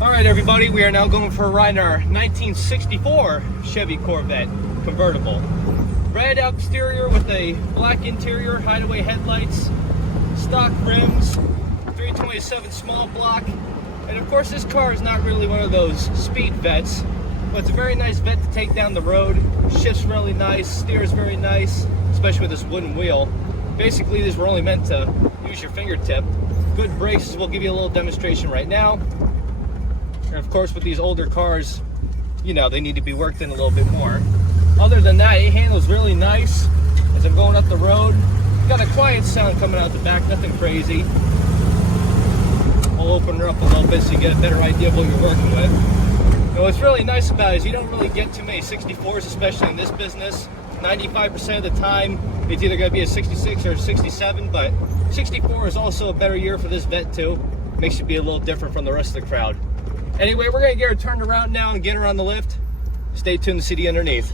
All right, everybody, we are now going for a ride in our 1964 Chevy Corvette convertible. Red exterior with a black interior, hideaway headlights, stock rims, 327 small block. And of course, this car is not really one of those speed vets, but it's a very nice vet to take down the road. Shifts really nice, steers very nice, especially with this wooden wheel. Basically, these were only meant to use your fingertip. Good brakes, we'll give you a little demonstration right now. And of course, with these older cars, you know, they need to be worked in a little bit more. Other than that, it handles really nice as I'm going up the road. Got a quiet sound coming out the back, nothing crazy. I'll open her up a little bit so you get a better idea of what you're working with. And what's really nice about it is you don't really get too many 64s, especially in this business. 95% of the time, it's either going to be a 66 or a 67, but 64 is also a better year for this vet too. Makes you be a little different from the rest of the crowd. Anyway, we're going to get her turned around now and get her on the lift. Stay tuned to see the underneath.